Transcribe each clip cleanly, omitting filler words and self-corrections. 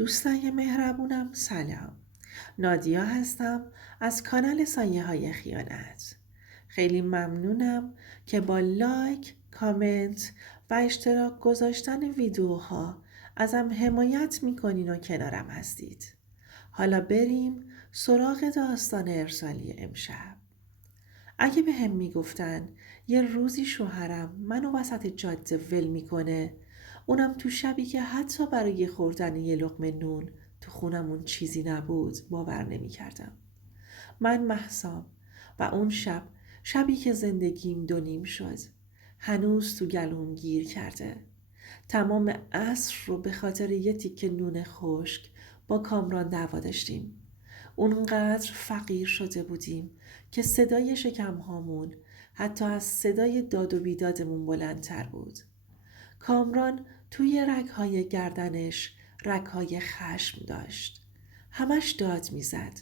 دوستای مهربونم سلام. نادیا هستم از کانال سایه های خیانت. خیلی ممنونم که با لایک، کامنت و اشتراک گذاشتن ویدیوها ازم حمایت میکنین و کنارم هستید. حالا بریم سراغ داستان ارسالی امشب. اگه به هم میگفتن یه روزی شوهرم منو وسط جاده ول میکنه، اونم تو شبی که حتی برای خوردن یه لقمه نون تو خونمون چیزی نبود، باور نمیکردم. من مهسام و اون شبی که زندگیم دو نیم شد، هنوز تو گلوم گیر کرده. تمام عصر رو به خاطر یه تیکه نون خشک با کامران دعوا داشتیم. اونقدر فقیر شده بودیم که صدای شکمهامون حتی از صدای داد و بیدادمون بلندتر بود. کامران توی رگهای گردنش رگهای خشم داشت. همش داد میزد.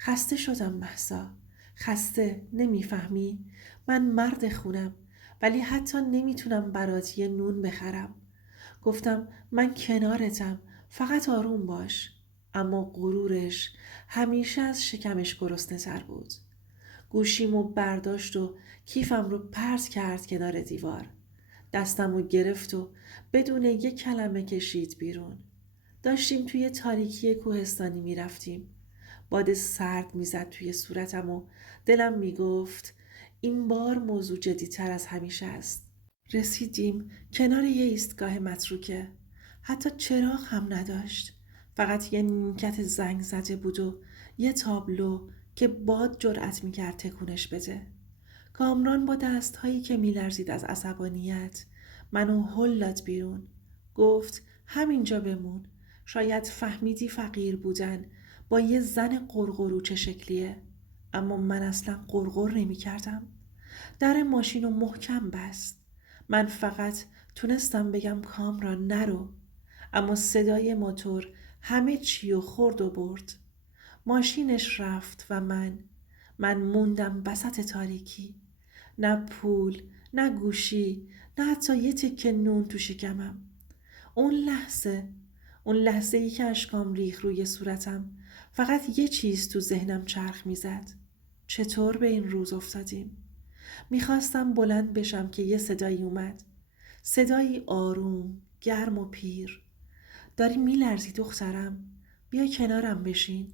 خسته شدم مهسا. خسته، نمیفهمی؟ من مرد خونم ولی حتی نمیتونم برات یه نون بخرم. گفتم من کنارتم، فقط آروم باش. اما غرورش همیشه از شکمش گرسنه تر بود. گوشیمو برداشت و کیفم رو پرت کرد کنار دیوار. دستمو گرفت و بدون یک کلمه کشید بیرون. داشتیم توی تاریکی کوهستانی میرفتیم. باد سرد میزد توی صورتم و دلم میگفت این بار موضوع جدی‌تر از همیشه است. رسیدیم کنار یه ایستگاه متروکه. حتی چراغ هم نداشت. فقط یه نیمکت زنگ زده بود و یه تابلو که باد جرأت میکرد تکونش بده. کامران با دستهایی که میلرزید از عصبانیت منو هل داد بیرون. گفت همینجا بمون. شاید فهمیدی فقیر بودن با یه زن قرقرو چه شکلیه. اما من اصلا قرقر نمی کردم. در ماشین رو محکم بست. من فقط تونستم بگم کامران نرو. اما صدای موتور همه چی رو خورد و برد. ماشینش رفت و من موندم وسط تاریکی. نه پول، نه گوشی، نه حتی یه تکه نون تو شکمم. اون لحظه ای که اشکام ریخ روی صورتم، فقط یه چیز تو ذهنم چرخ میزد. چطور به این روز افتادیم؟ میخواستم بلند بشم که یه صدایی اومد. صدایی آروم، گرم و پیر. داری میلرزی دخترم؟ بیا کنارم بشین.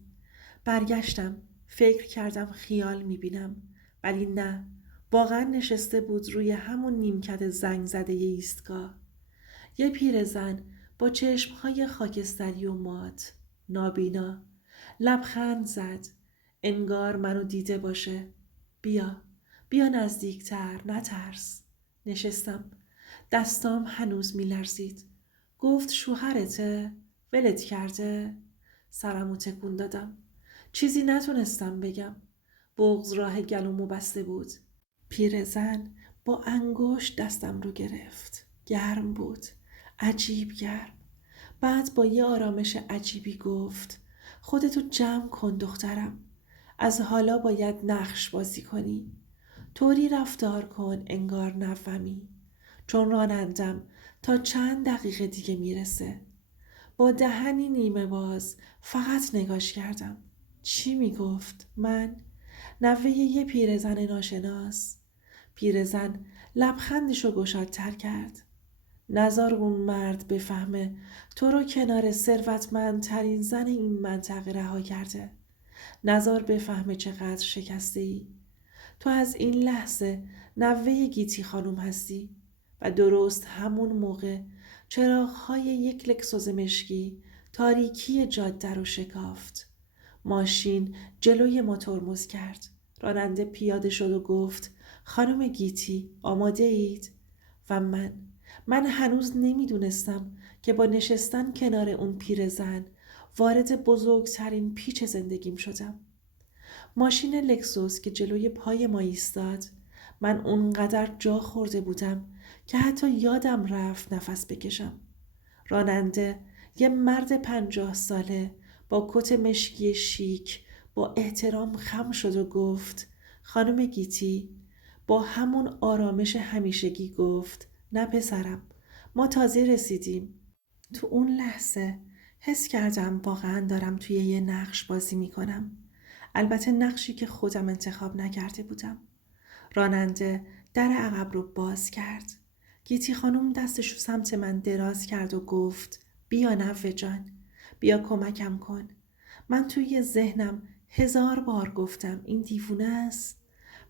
برگشتم. فکر کردم خیال میبینم. ولی نه. واقعا نشسته بود روی همون نیمکت زنگ زده ایستگاه. یه پیرزن با چشمهای خاکستری و مات. نابینا. لبخند زد. انگار منو دیده باشه. بیا. بیا نزدیکتر. نترس. نشستم. دستام هنوز میلرزید. گفت شوهرته؟ ولت کرده؟ سرمو تکون دادم. چیزی نتونستم بگم. بغض راه گلومو بسته بود. پیرزن با انگشت دستم رو گرفت. گرم بود. عجیب گرم. بعد با یه آرامش عجیبی گفت خودتو جمع کن دخترم. از حالا باید نقش بازی کنی. طوری رفتار کن انگار نفهمی. چون رانندم تا چند دقیقه دیگه میرسه. با دهنی نیمه باز فقط نگاش کردم. چی میگفت؟ من؟ نوه یه پیرزن ناشناس. پیرزن لبخندشو گشادتر کرد. نزار اون مرد بفهمه تو رو کنار ثروتمندترین زن این منطقه رها کرده. نزار بفهمه چقدر شکسته ای. تو از این لحظه نوه گیتی خانم هستی. و درست همون موقع چراغ‌های یک لکسوس مشکی تاریکی جاده رو شکافت. ماشین جلوی ما ترمز کرد. راننده پیاده شد و گفت خانم گیتی آماده اید؟ و من هنوز نمیدونستم که با نشستن کنار اون پیرزن وارد بزرگترین پیچ زندگیم شدم. ماشین لکسوس که جلوی پای ما ایستاد، من اونقدر جا خورده بودم که حتی یادم رفت نفس بکشم. راننده یه مرد 50 ساله با کت مشکی شیک با احترام خم شد و گفت خانم گیتی. با همون آرامش همیشگی گفت نه پسرم، ما تازه رسیدیم. تو اون لحظه حس کردم واقعا دارم توی یه نقش بازی میکنم. البته نقشی که خودم انتخاب نکرده بودم. راننده در عقب رو باز کرد. گیتی خانم دستش رو سمت من دراز کرد و گفت بیا نوه جان، بیا کمکم کن. من توی ذهنم 1000 بار گفتم این دیوونه است،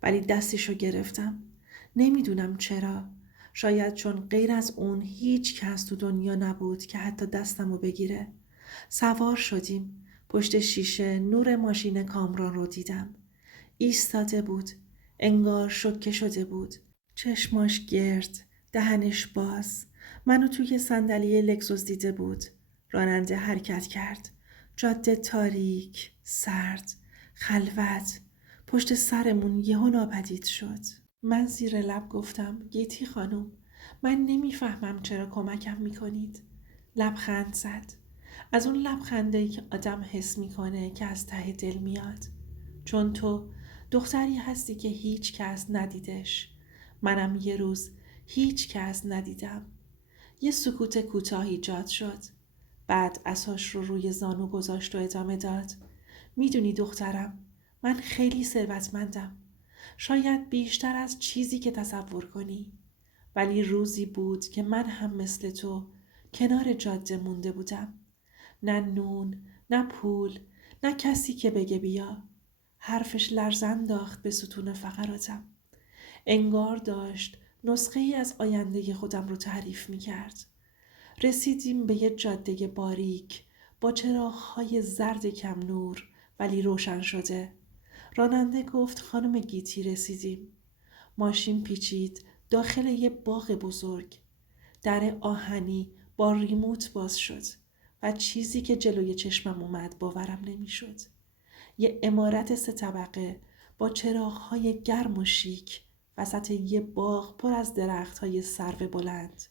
ولی دستش رو گرفتم. نمیدونم چرا. شاید چون غیر از اون هیچ کس تو دنیا نبود که حتی دستم رو بگیره. سوار شدیم. پشت شیشه نور ماشین کامران رو دیدم. ایستاده بود. انگار شوکه شده بود. چشماش گرد، دهنش باز. منو توی صندلی لکزوس دیده بود. راننده حرکت کرد. جاده تاریک، سرد، خلوت. پشت سرمون یهو ناپدید شد. من زیر لب گفتم گیتی خانم، من نمیفهمم چرا کمکم میکنید. لبخند زد. از اون لبخنده‌ای که آدم حس میکنه که از ته دل میاد. چون تو دختری هستی که هیچ کس ندیدش. منم یه روز هیچ کس ندیدم. یه سکوت کوتاه ایجاد شد. بعد عصاش رو روی زانو گذاشت و ادامه داد. میدونی دخترم، من خیلی ثروتمندم. شاید بیشتر از چیزی که تصور کنی. ولی روزی بود که من هم مثل تو کنار جاده مونده بودم. نه نون، نه پول، نه کسی که بگه بیا. حرفش لرز انداخت به ستون فقراتم. انگار داشت نسخه ای از آینده خودم رو تعریف می کرد. رسیدیم به یه جاده باریک با چراغ‌های زرد کم نور ولی روشن شده. راننده گفت خانم گیتی رسیدیم. ماشین پیچید داخل یه باغ بزرگ. در آهنی با ریموت باز شد و چیزی که جلوی چشمم اومد باورم نمیشد. یه عمارت 3 طبقه با چراغ‌های گرم و شیک وسط یه باغ پر از درخت‌های سرو بلند.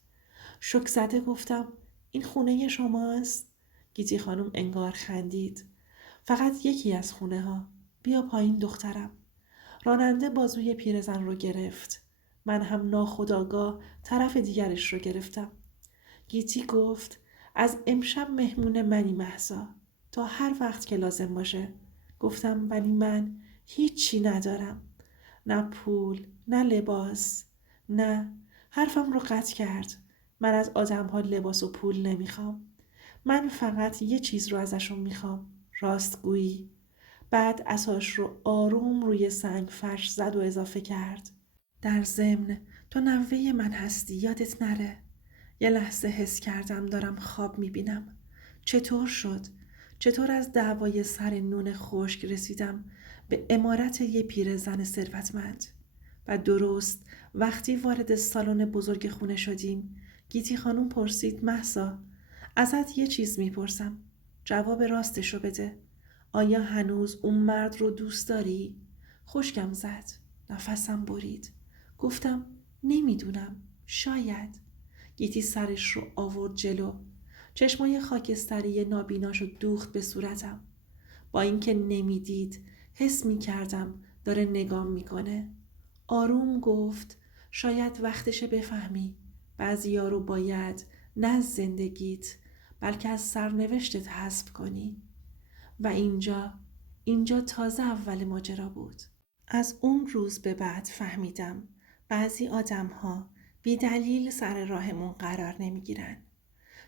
شوک زده گفتم این خونه شماست؟ گیتی خانم انگار خندید. فقط یکی از خونه ها. بیا پایین دخترم. راننده بازوی پیرزن رو گرفت. من هم ناخودآگاه طرف دیگرش رو گرفتم. گیتی گفت از امشب مهمون منی مهسا، تا هر وقت که لازم باشه. گفتم ولی من هیچی ندارم. نه پول، نه لباس، نه. حرفم رو قطع کرد. من از آدم‌ها لباس و پول نمیخوام. من فقط یه چیز رو ازشون میخوام. راستگویی. بعد عصاش رو آروم روی سنگ فرش زد و اضافه کرد. در ضمن تو نوه من هستی، یادت نره. یه لحظه حس کردم دارم خواب میبینم. چطور شد؟ چطور از دعوای سر نون خشک رسیدم به عمارت یه پیرزن ثروتمند؟ و درست وقتی وارد سالن بزرگ خونه شدیم، گیتی خانم پرسید مهسا، ازت یه چیز میپرسم. جواب راستشو بده. آیا هنوز اون مرد رو دوست داری؟ خشکم زد. نفسم برید. گفتم نمیدونم. شاید. گیتی سرش رو آورد جلو. چشمای خاکستری نابیناشو دوخت به صورتم. با اینکه نمیدید حس میکردم داره نگام میکنه. آروم گفت شاید وقتشه بفهمی بعضیا رو باید نه از زندگیت بلکه از سرنوشتت حذف کنی. و اینجا تازه اول ماجرا بود. از اون روز به بعد فهمیدم بعضی آدم‌ها بی دلیل سر راهمون قرار نمیگیرن.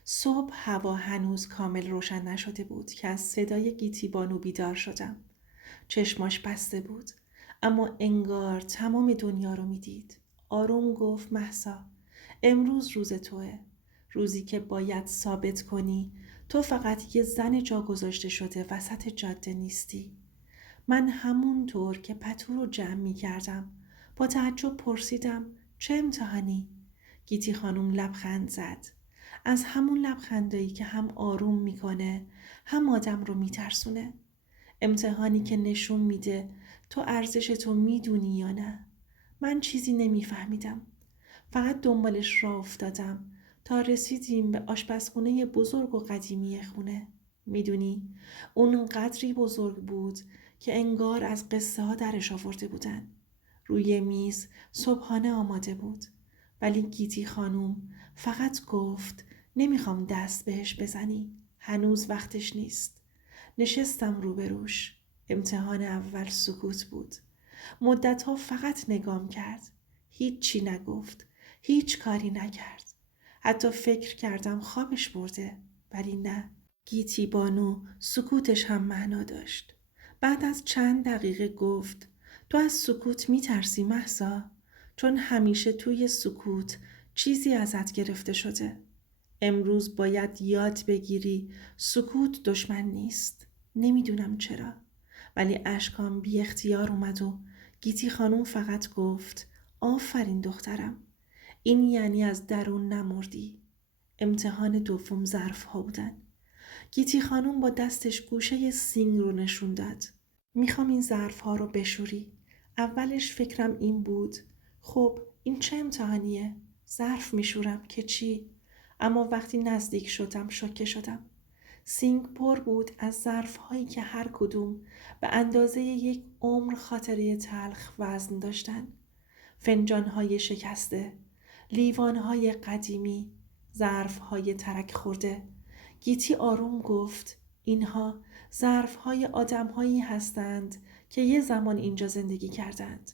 صبح هوا هنوز کامل روشن نشده بود که از صدای گیتی بانو بیدار شدم. چشماش بسته بود اما انگار تمام دنیا رو میدید. آروم گفت مهسا، امروز روز توه. روزی که باید ثابت کنی تو فقط یه زن جا گذاشته شده وسط جاده نیستی. من همونطور که پتو رو جمع می کردم با تعجب پرسیدم چه امتحانی؟ گیتی خانم لبخند زد. از همون لبخندایی که هم آروم میکنه هم آدم رو میترسونه. امتحانی که نشون میده تو ارزش تو میدونی یا نه. من چیزی نمیفهمیدم. فقط دنبالش راه افتادم تا رسیدیم به آشپزخونه بزرگ و قدیمی خونه. میدونی اون قدری بزرگ بود که انگار از قصه ها درش آورده بودن. روی میز صبحانه آماده بود. ولی گیتی خانوم فقط گفت نمیخوام دست بهش بزنی. هنوز وقتش نیست. نشستم روبروش. امتحان اول سکوت بود. مدتها فقط نگام کرد. هیچی نگفت. هیچ کاری نکرد. حتی فکر کردم خوابش برده. ولی نه. گیتی بانو سکوتش هم معنا داشت. بعد از چند دقیقه گفت تو از سکوت میترسی مهسا؟ چون همیشه توی سکوت چیزی ازت گرفته شده. امروز باید یاد بگیری سکوت دشمن نیست. نمیدونم چرا. ولی اشکام بی اختیار اومد و گیتی خانوم فقط گفت آفرین دخترم. این یعنی از درون نمردی. امتحان دوم ظرف ها بودن. گیتی خانوم با دستش گوشه سینگ رو نشون داد. میخوام این ظرف ها رو بشوری. اولش فکرم این بود. خب این چه امتحانیه؟ ظرف میشورم که چی؟ اما وقتی نزدیک شدم شوکه شدم. سینگ پر بود از ظرف هایی که هر کدوم به اندازه یک عمر خاطره تلخ وزن داشتن. فنجان های شکسته، لیوان های قدیمی، ظرف های ترک خورده. گیتی آروم گفت اینها ظرف های آدم هایی هستند که یه زمان اینجا زندگی کردند.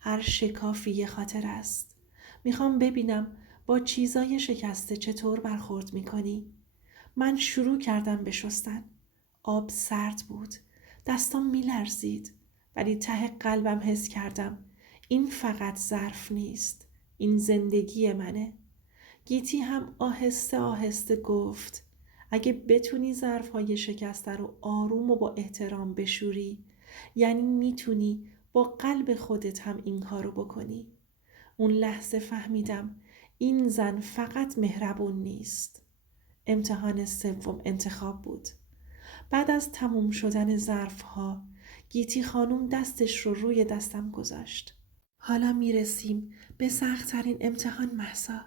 هر شکافی یه خاطر است. میخوام ببینم با چیزای شکسته چطور برخورد میکنی؟ من شروع کردم به شستن. آب سرد بود. دستام میلرزید. ولی ته قلبم حس کردم این فقط ظرف نیست. این زندگی منه. گیتی هم آهسته آهسته گفت اگه بتونی ظرف‌های شکسته رو آروم و با احترام بشوری، یعنی میتونی با قلب خودت هم این کارو بکنی. اون لحظه فهمیدم این زن فقط مهربون نیست. امتحان سوم انتخاب بود. بعد از تموم شدن ظرف‌ها، گیتی خانوم دستش رو روی دستم گذاشت. حالا میرسیم به سخت‌ترین امتحان مهسا.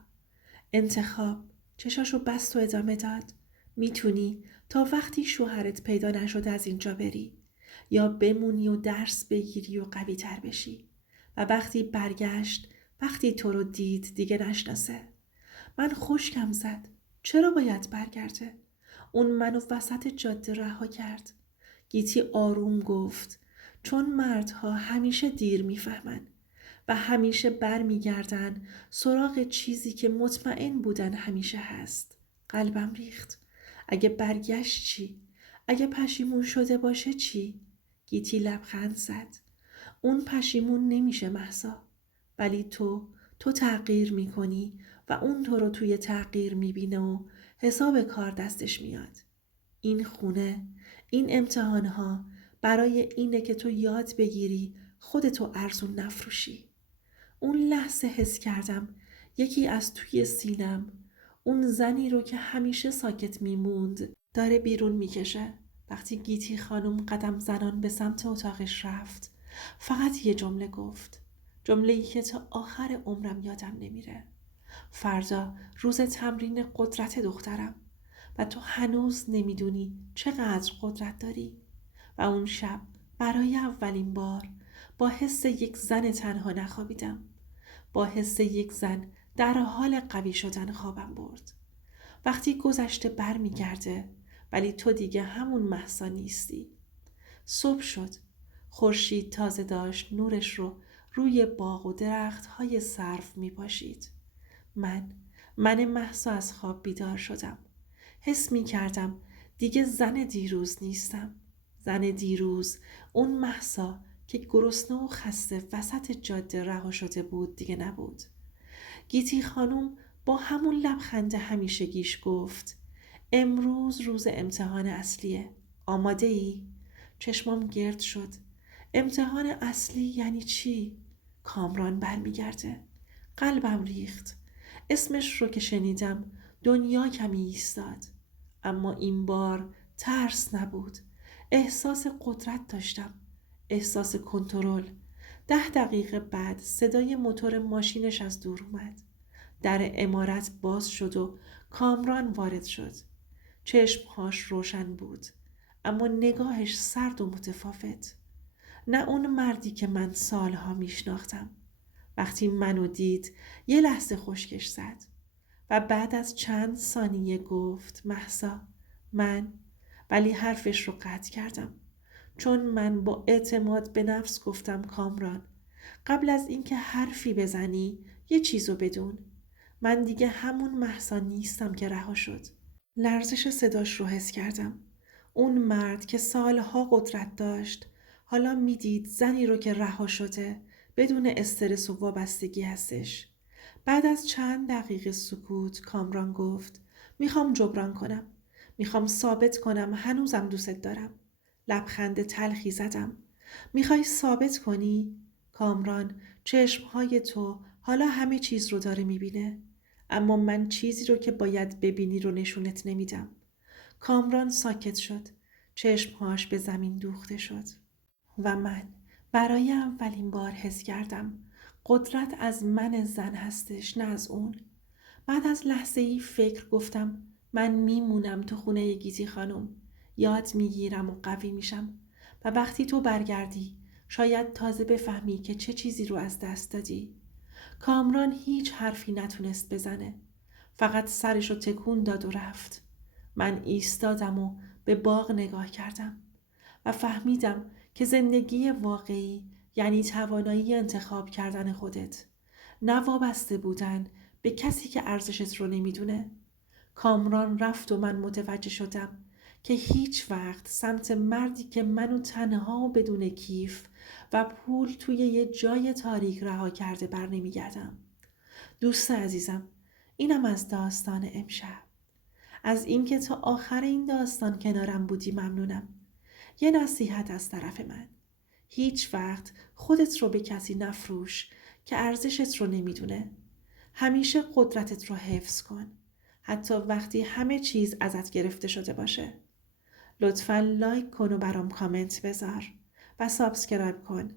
انتخاب. چشاشو بست و ادامه داد. میتونی تا وقتی شوهرت پیدا نشده از اینجا بری، یا بمونی و درس بگیری و قوی تر بشی و وقتی برگشت، وقتی تو رو دید دیگه نشناسه. من خشکم زد. چرا باید برگرده؟ اون منو وسط جاده رها کرد. گیتی آروم گفت چون مردها همیشه دیر میفهمن و همیشه بر میگردن سراغ چیزی که مطمئن بودن همیشه هست. قلبم ریخت. اگه برگشت چی؟ اگه پشیمون شده باشه چی؟ گیتی لبخند زد. اون پشیمون نمیشه مهسا. ولی تو تغییر میکنی و اون تو رو توی تغییر میبینه و حساب کار دستش میاد. این خونه، این امتحانها برای اینه که تو یاد بگیری خودتو ارزون نفروشی. اون لحظه حس کردم یکی از توی سینم، اون زنی رو که همیشه ساکت میموند، داره بیرون میکشه. وقتی گیتی خانم قدم زنان به سمت اتاقش رفت، فقط یه جمله گفت. جمله‌ای که تا آخر عمرم یادم نمیره. فردا روز تمرین قدرت دخترم و تو هنوز نمیدونی چقدر قدرت داری. و اون شب برای اولین بار با حس یک زن تنها نخوابیدم. با حس یک زن در حال قوی شدن خوابم برد. وقتی گذشته بر میگرده ولی تو دیگه همون مهسا نیستی. صبح شد. خورشید تازه داشت نورش رو روی باغ و درخت‌های سرو می‌پاشید. من مهسا از خواب بیدار شدم. حس می‌کردم دیگه زن دیروز نیستم. زن دیروز، اون مهسا که گرسنه و خسته وسط جاده رها شده بود دیگه نبود. گیتی خانوم با همون لبخند همیشگیش گفت امروز روز امتحان اصلیه. آماده ای؟ چشمام گرد شد. امتحان اصلی یعنی چی؟ کامران برمیگرده. قلبم ریخت. اسمش رو که شنیدم دنیا کمی ایستاد. اما این بار ترس نبود. احساس قدرت داشتم. احساس کنترل. 10 دقیقه بعد صدای موتور ماشینش از دور اومد. در عمارت باز شد و کامران وارد شد. چشمهاش روشن بود. اما نگاهش سرد و متفاوت. نه اون مردی که من سالها میشناختم. وقتی منو دید یه لحظه خشکش زد و بعد از چند ثانیه گفت مهسا من ولی حرفش رو قطع کردم. چون من با اعتماد به نفس گفتم کامران، قبل از اینکه حرفی بزنی یه چیزو بدون. من دیگه همون مهسا نیستم که رها شد. لرزش صداش رو حس کردم. اون مرد که سالها قدرت داشت حالا میدید زنی رو که رها شده بدون استرس و وابستگی هستش. بعد از چند دقیقه سکوت کامران گفت میخوام جبران کنم. میخوام ثابت کنم هنوزم دوست دارم. لبخند تلخی زدم. میخوای ثابت کنی؟ کامران، چشمهای تو حالا همه چیز رو داره میبینه. اما من چیزی رو که باید ببینی رو نشونت نمیدم. کامران ساکت شد. چشمهاش به زمین دوخته شد. و من برای اولین بار حس کردم قدرت از من زن هستش، نه از اون. بعد از لحظه ای فکر گفتم من میمونم تو خونه گیتی خانم. یاد میگیرم و قوی میشم. و وقتی تو برگردی شاید تازه بفهمی که چه چیزی رو از دست دادی. کامران هیچ حرفی نتونست بزنه. فقط سرشو تکون داد و رفت. من ایستادم و به باغ نگاه کردم و فهمیدم که زندگی واقعی یعنی توانایی انتخاب کردن خودت، نه وابسته بودن به کسی که ارزشت رو نمیدونه. کامران رفت و من متوجه شدم که هیچ وقت سمت مردی که منو تنها و بدون کیف و پول توی یه جای تاریک رها کرده بر نمیگردم. دوست عزیزم، اینم از داستان امشب. از اینکه تا آخر این داستان کنارم بودی ممنونم. یه نصیحت از طرف من: هیچ وقت خودت رو به کسی نفروش که ارزشت رو نمیدونه. همیشه قدرتت رو حفظ کن، حتی وقتی همه چیز ازت گرفته شده باشه. لطفاً لایک کن و برام کامنت بذار و سابسکرایب کن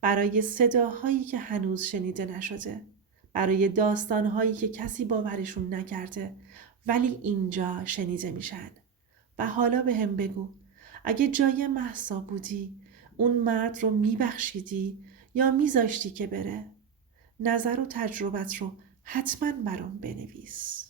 برای صداهایی که هنوز شنیده نشده، برای داستانهایی که کسی باورشون نکرده ولی اینجا شنیده میشن. و حالا به هم بگو، اگه جای مهسا بودی اون مرد رو میبخشیدی یا میذاشتی که بره؟ نظر و تجربت رو حتما برام بنویس.